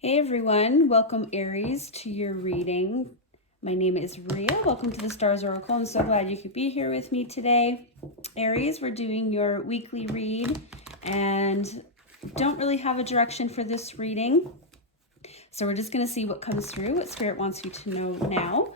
Hey everyone, welcome Aries to your reading. My name is Rhea. Welcome to the Stars Oracle. I'm so glad you could be here with me today. Aries, we're doing your weekly read and don't really have a direction for this reading. So we're just going to see what comes through, what Spirit wants you to know now.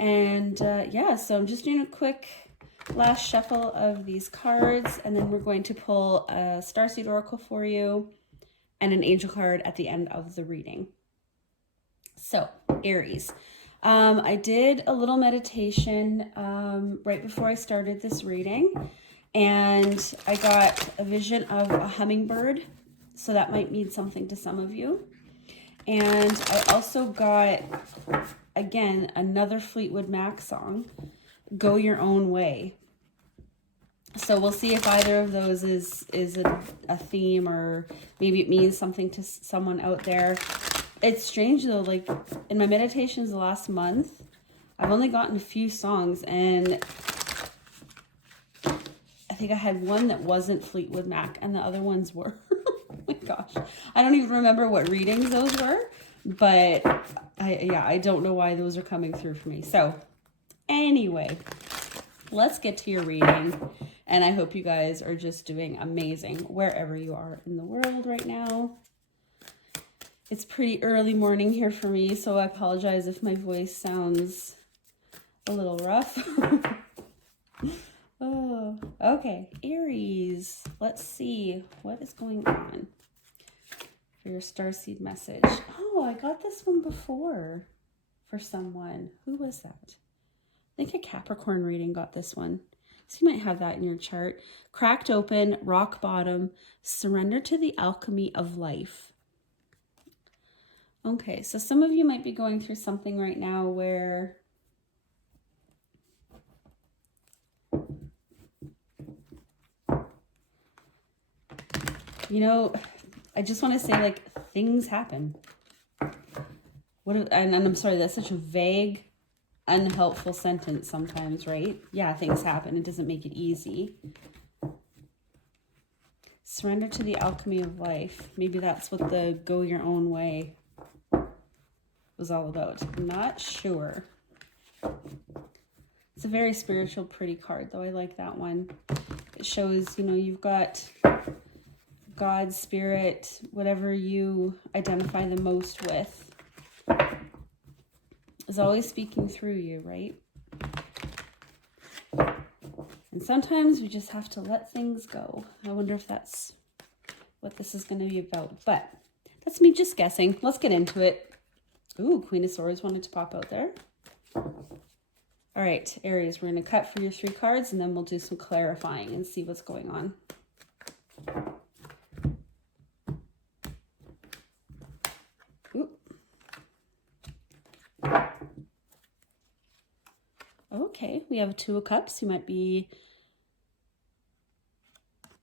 And yeah, so I'm just doing a quick last shuffle of these cards, and then we're going to pull a Starseed Oracle for you and an angel card at the end of the reading. So, Aries. I did a little meditation right before I started this reading, and I got a vision of a hummingbird, so that might mean something to some of you. And I also got, again, another Fleetwood Mac song, Go Your Own Way. So we'll see if either of those is a theme, or maybe it means something to someone out there. It's strange though, like in my meditations the last month, I've only gotten a few songs, and I think I had one that wasn't Fleetwood Mac and the other ones were. Oh my gosh. I don't even remember what readings those were, but I don't know why those are coming through for me. So anyway, let's get to your reading. And I hope you guys are just doing amazing wherever you are in the world right now. It's pretty early morning here for me, so I apologize if my voice sounds a little rough. Oh, okay, Aries. Let's see what is going on for your starseed message. Oh, I got this one before for someone. Who was that? I think a Capricorn reading got this one. So you might have that in your chart. Cracked open, rock bottom, surrender to the alchemy of life. Okay, so some of you might be going through something right now where I just want to say, like, things happen. And I'm sorry, that's such a vague, unhelpful sentence sometimes, right? Yeah, things happen. It doesn't make it easy. Surrender to the alchemy of life. Maybe that's what the go your own way was all about. I'm not sure. It's a very spiritual, pretty card, though. I like that one. It shows, you've got God, spirit, whatever you identify the most with, is always speaking through you, right? And sometimes we just have to let things go. I wonder if that's what this is going to be about. But that's me just guessing. Let's get into it. Ooh, Queen of Swords wanted to pop out there. All right, Aries, we're going to cut for your 3 cards, and then we'll do some clarifying and see what's going on. Ooh. Okay, we have a 2 of Cups. You might be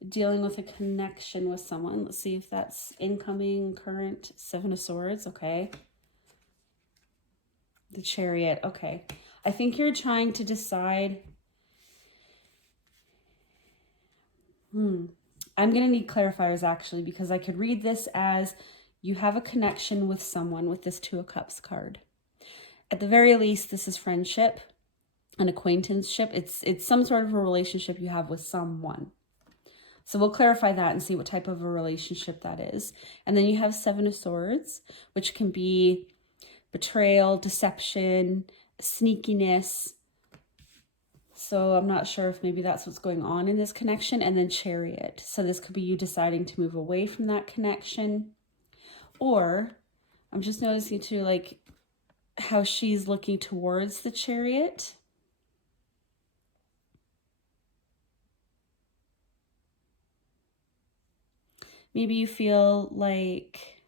dealing with a connection with someone. Let's see if that's incoming, current. 7 of Swords, okay. The Chariot, okay. I think you're trying to decide. I'm going to need clarifiers, actually, because I could read this as you have a connection with someone with this 2 of Cups card. At the very least, this is friendship, an acquaintanceship. It's some sort of a relationship you have with someone. So we'll clarify that and see what type of a relationship that is. And then you have 7 of Swords, which can be betrayal, deception, sneakiness. So I'm not sure if maybe that's what's going on in this connection. And then Chariot. So this could be you deciding to move away from that connection. Or I'm just noticing too, like, how she's looking towards the Chariot. Maybe you feel like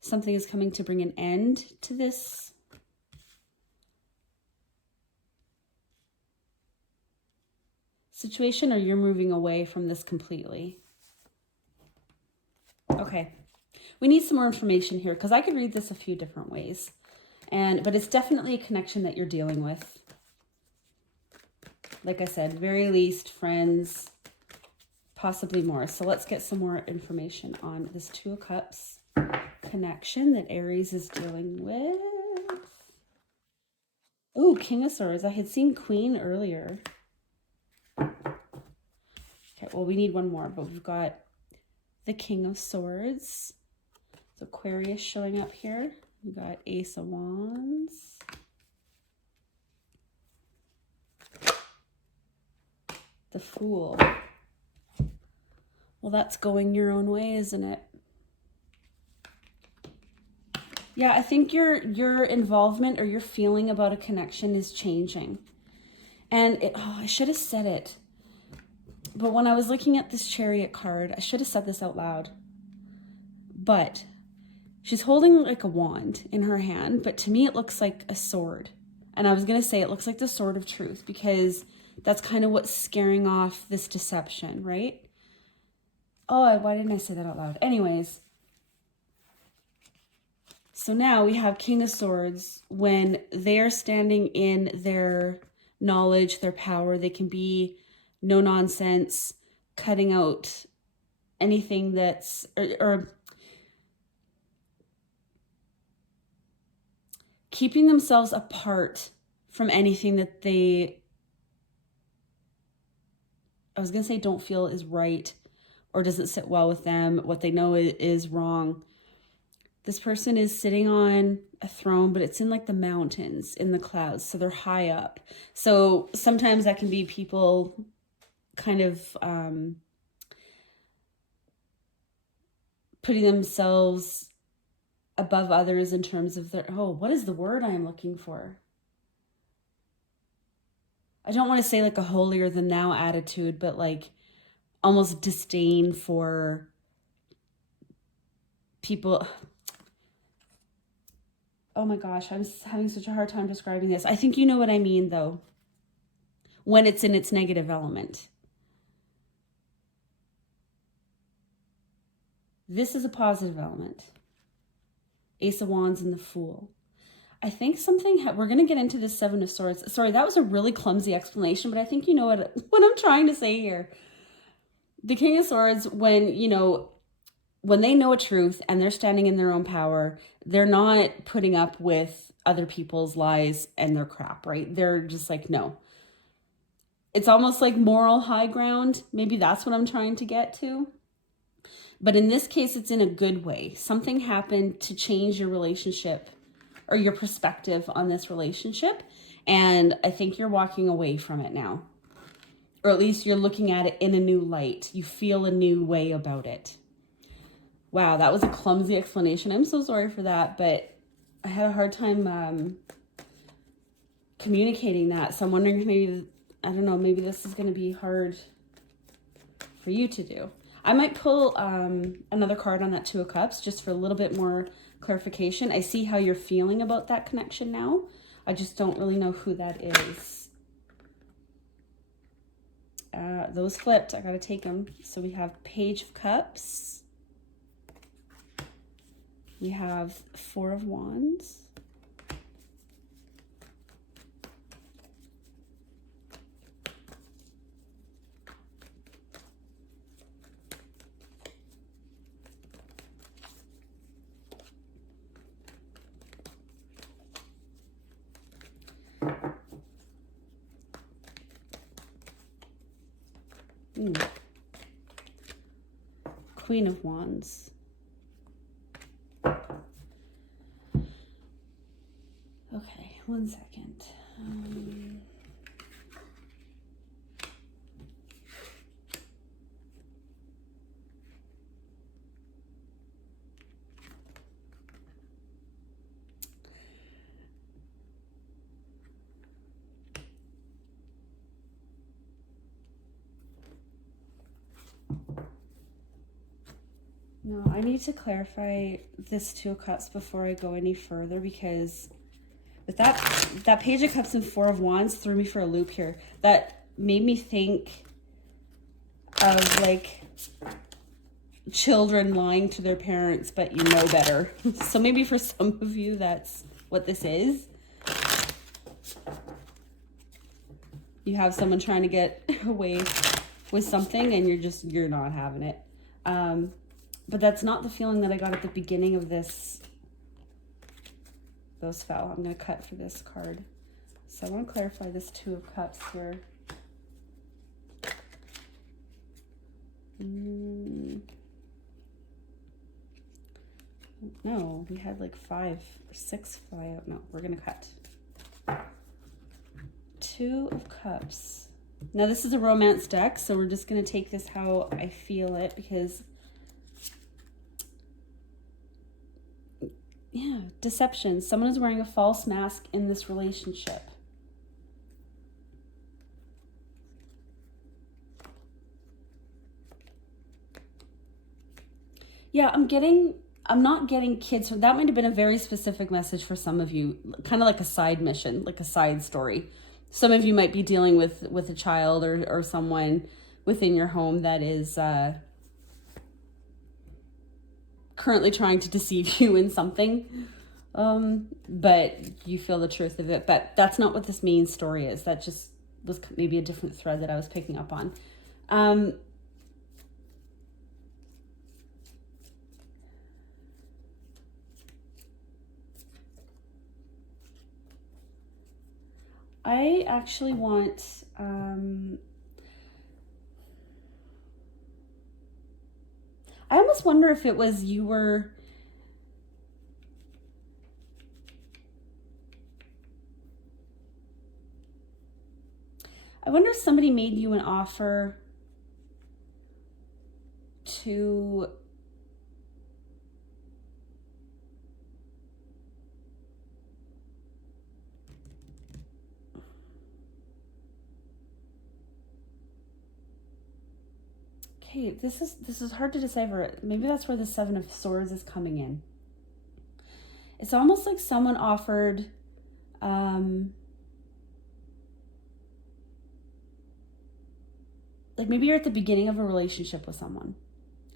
something is coming to bring an end to this situation, or you're moving away from this completely. Okay, we need some more information here, because I could read this a few different ways, but it's definitely a connection that you're dealing with. Like I said, very least friends, possibly more. So let's get some more information on this Two of Cups connection that Aries is dealing with. Ooh, King of Swords. I had seen Queen earlier. Okay, well, we need one more, but we've got the King of Swords. So Aquarius showing up here. We got Ace of Wands. The Fool. Well, that's going your own way, isn't it? Yeah, I think your involvement or your feeling about a connection is changing. And I should have said it. But when I was looking at this Chariot card, I should have said this out loud. But she's holding like a wand in her hand, but to me it looks like a sword. And I was going to say it looks like the sword of truth, because that's kind of what's scaring off this deception, right? Oh, why didn't I say that out loud? Anyways, so now we have King of Swords. When they're standing in their knowledge, their power, they can be no nonsense, cutting out anything that's, or keeping themselves apart from anything that they, I was going to say don't feel is right or doesn't sit well with them, what they know is wrong. This person is sitting on a throne, but it's in like the mountains, in the clouds, so they're high up. So sometimes that can be people kind of putting themselves above others in terms of their, what is the word I am looking for? I don't want to say like a holier than thou attitude, but like almost disdain for people. Oh my gosh, I'm having such a hard time describing this. I think you know what I mean though, when it's in its negative element. This is a positive element. Ace of Wands and the Fool. I think we're going to get into the Seven of Swords. Sorry, that was a really clumsy explanation, but I think you know what I'm trying to say here. The King of Swords, when they know a truth and they're standing in their own power, they're not putting up with other people's lies and their crap, right? They're just like, no. It's almost like moral high ground. Maybe that's what I'm trying to get to. But in this case, it's in a good way. Something happened to change your relationship or your perspective on this relationship. And I think you're walking away from it now. Or at least you're looking at it in a new light. You feel a new way about it. Wow, that was a clumsy explanation. I'm so sorry for that, but I had a hard time communicating that. So I'm wondering if maybe this is going to be hard for you to do. I might pull another card on that Two of Cups just for a little bit more clarification. I see how you're feeling about that connection now. I just don't really know who that is. Those flipped. I got to take them. So we have Page of Cups. We have Four of Wands. Queen of Wands. Okay, 1 second. No, I need to clarify this Two of Cups before I go any further, because with that Page of Cups and Four of Wands threw me for a loop here. That made me think of like children lying to their parents, but you know better. So maybe for some of you, that's what this is. You have someone trying to get away with something and you're not having it. But that's not the feeling that I got at the beginning of this. Those fell. I'm going to cut for this card. So I want to clarify this Two of Cups here. No, we had like 5 or 6 fly out. No, we're going to cut. Two of Cups. Now this is a romance deck, so we're just going to take this how I feel it, because yeah, deception. Someone is wearing a false mask in this relationship. Yeah, I'm not getting kids. So that might have been a very specific message for some of you, kind of like a side mission, like a side story. Some of you might be dealing with a child or someone within your home that is currently trying to deceive you in something, but you feel the truth of it. But that's not what this main story is. That just was maybe a different thread that I was picking up on. I actually want, I almost wonder if it was you were, I wonder if somebody made you an offer to okay, this is hard to decipher. Maybe that's where the Seven of Swords is coming in. It's almost like someone offered like maybe you're at the beginning of a relationship with someone.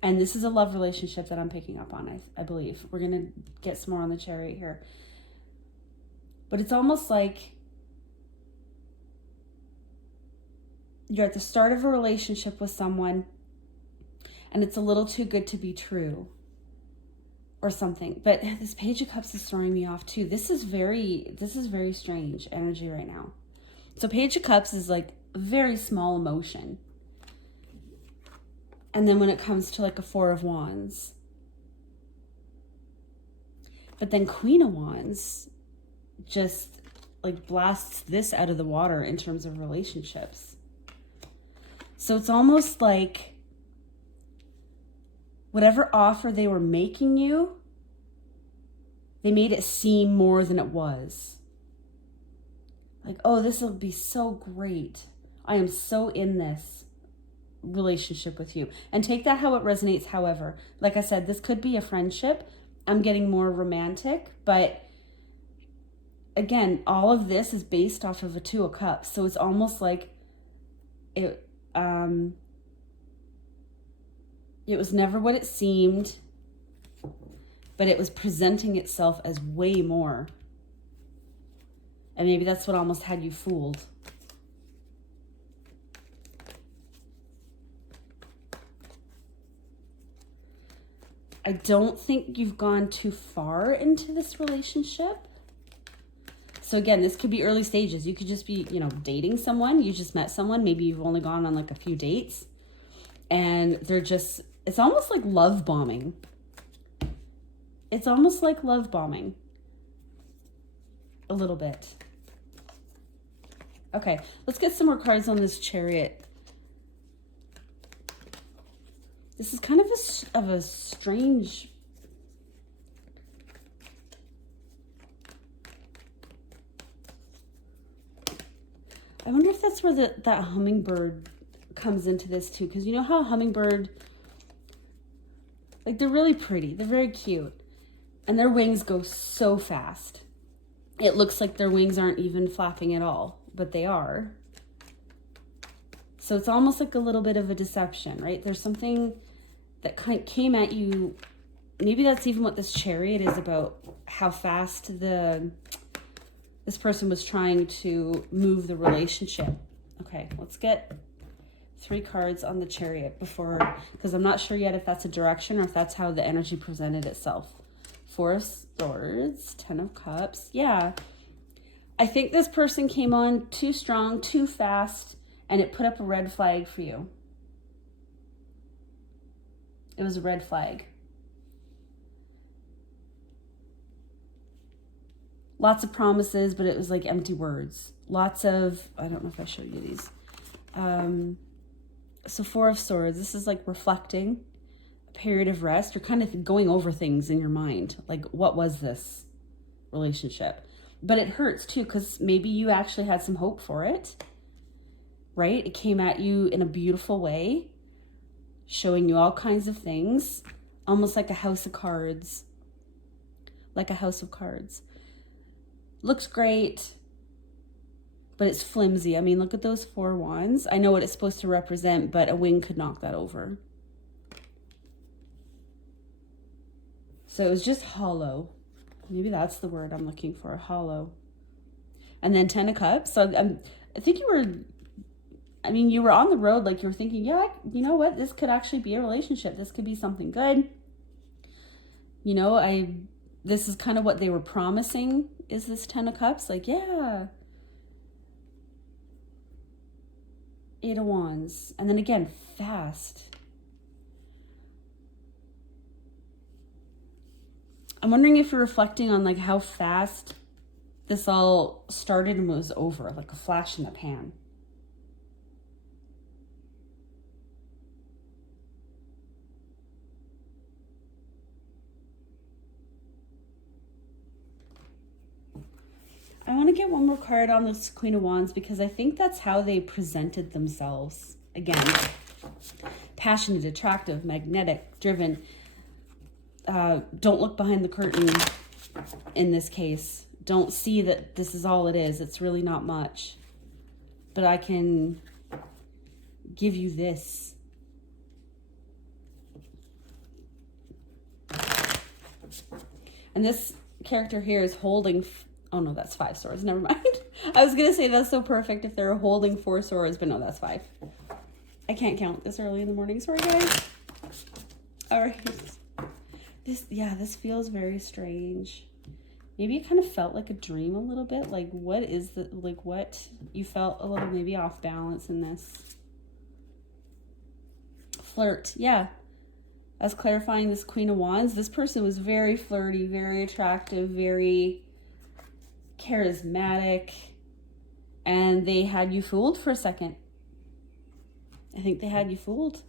And this is a love relationship that I'm picking up on, I believe. We're going to get some more on the Chariot here. But it's almost like you're at the start of a relationship with someone and it's a little too good to be true or something. But this Page of Cups is throwing me off too. This is very strange energy right now. So Page of Cups is like a very small emotion. And then when it comes to like a Four of Wands. But then Queen of Wands just like blasts this out of the water in terms of relationships. So it's almost like whatever offer they were making you, they made it seem more than it was. Like, oh, this will be so great. I am so in this relationship with you. And take that how it resonates. However, like I said, this could be a friendship. I'm getting more romantic, but again, all of this is based off of a Two of Cups. So it's almost like it was never what it seemed, but it was presenting itself as way more. And maybe that's what almost had you fooled. I don't think you've gone too far into this relationship. So again, this could be early stages. You could just be, dating someone. You just met someone. Maybe you've only gone on like a few dates. And it's almost like love bombing. It's almost like love bombing. A little bit. Okay, let's get some more cards on this Chariot. This is kind of a strange... I wonder if that's where that hummingbird comes into this too. Because you know how a hummingbird... Like, they're really pretty. They're very cute. And their wings go so fast. It looks like their wings aren't even flapping at all. But they are. So it's almost like a little bit of a deception, right? There's something that came at you. Maybe that's even what this Chariot is about. How fast this person was trying to move the relationship. Okay, let's get 3 cards on the Chariot before, because I'm not sure yet if that's a direction or if that's how the energy presented itself. 4 of Swords, 10 of Cups. Yeah. I think this person came on too strong, too fast, and it put up a red flag for you. It was a red flag. Lots of promises, but it was like empty words. Lots of, I don't know if I showed you these. So 4 of Swords, this is like reflecting, a period of rest. You're kind of going over things in your mind. Like, what was this relationship? But it hurts too, because maybe you actually had some hope for it, right? It came at you in a beautiful way, showing you all kinds of things, almost like a house of cards. Like a house of cards. Looks great, but it's flimsy. I mean, look at those 4 wands. I know what it's supposed to represent, but a wind could knock that over. So it was just hollow. Maybe that's the word I'm looking for, hollow. And then 10 of Cups. So I think you were on the road, like you were thinking, yeah, you know what? This could actually be a relationship. This could be something good. You know, this is kind of what they were promising, is this 10 of Cups. Like, yeah. 8 of Wands. And then again, fast. I'm wondering if you're reflecting on like how fast this all started and was over, like a flash in the pan. I want to get one more card on this Queen of Wands because I think that's how they presented themselves. Again, passionate, attractive, magnetic, driven. Don't look behind the curtain in this case. Don't see that this is all it is. It's really not much. But I can give you this. And this character here is holding... Oh, no, that's 5 swords. Never mind. I was going to say that's so perfect if they're holding 4 swords, but no, that's 5. I can't count this early in the morning. Sorry, guys. All right. This feels very strange. Maybe it kind of felt like a dream a little bit. Like, what is the... Like, what... You felt a little maybe off balance in this. Flirt. Yeah. I was clarifying this Queen of Wands. This person was very flirty, very attractive, very... charismatic, and they had you fooled for a second. I think they had you fooled.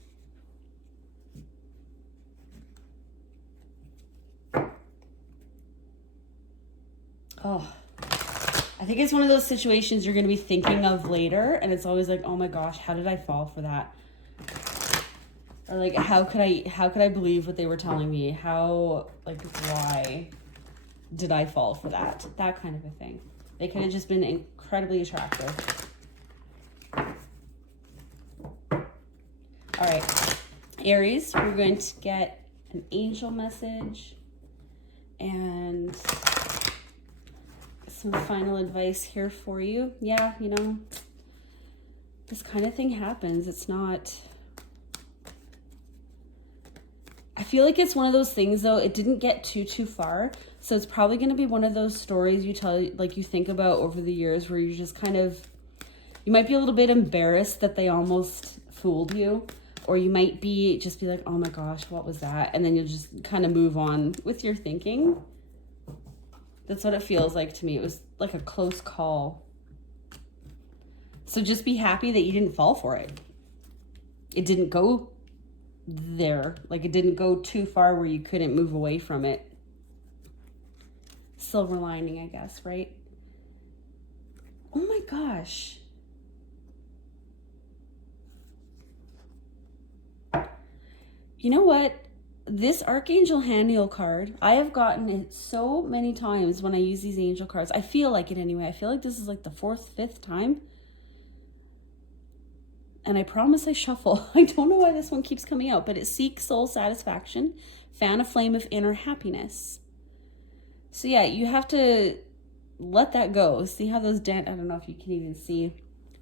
Oh, I think it's one of those situations you're going to be thinking of later, and it's always like, oh my gosh, how did I fall for that? Or like, how could I believe what they were telling me? How, like, why did I fall for that? That kind of a thing. They could have just been incredibly attractive. All right, Aries, we're going to get an angel message and some final advice here for you. Yeah, you know, this kind of thing happens. It's not... I feel like it's one of those things, though, it didn't get too far. So it's probably going to be one of those stories you tell, like you think about over the years where you just kind of, you might be a little bit embarrassed that they almost fooled you. Or you might just be like, oh my gosh, what was that? And then you'll just kind of move on with your thinking. That's what it feels like to me. It was like a close call. So just be happy that you didn't fall for it. It didn't go there. Like, it didn't go too far where you couldn't move away from it. Silver lining, I guess, right? Oh my gosh. You know what? This Archangel Haniel card, I have gotten it so many times when I use these angel cards. I feel like it anyway. I feel like this is like the 4th, 5th time. And I promise I shuffle. I don't know why this one keeps coming out, but it seeks soul satisfaction, fan a flame of inner happiness. So yeah, you have to let that go. See how those I don't know if you can even see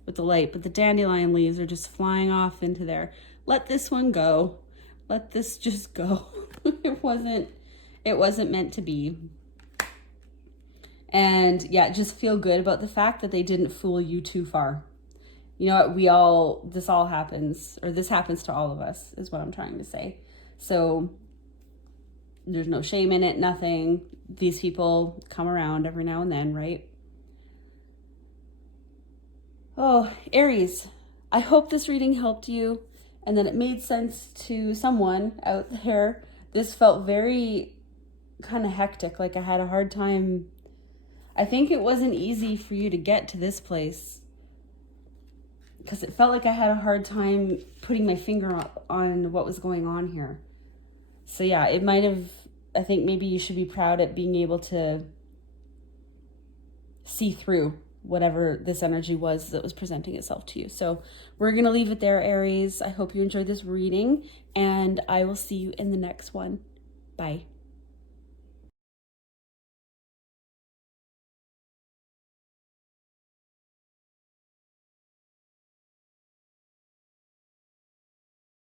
with the light, but the dandelion leaves are just flying off into there. Let this one go. Let this just go. It wasn't meant to be. And yeah, just feel good about the fact that they didn't fool you too far. You know what, this all happens, or this happens to all of us, is what I'm trying to say. So there's no shame in it, nothing. These people come around every now and then, right? Oh, Aries, I hope this reading helped you and that it made sense to someone out there. This felt very kind of hectic, like I had a hard time. I think it wasn't easy for you to get to this place because it felt like I had a hard time putting my finger on what was going on here. So yeah, it might have, I think maybe you should be proud at being able to see through whatever this energy was that was presenting itself to you. So we're going to leave it there, Aries. I hope you enjoyed this reading, and I will see you in the next one. Bye.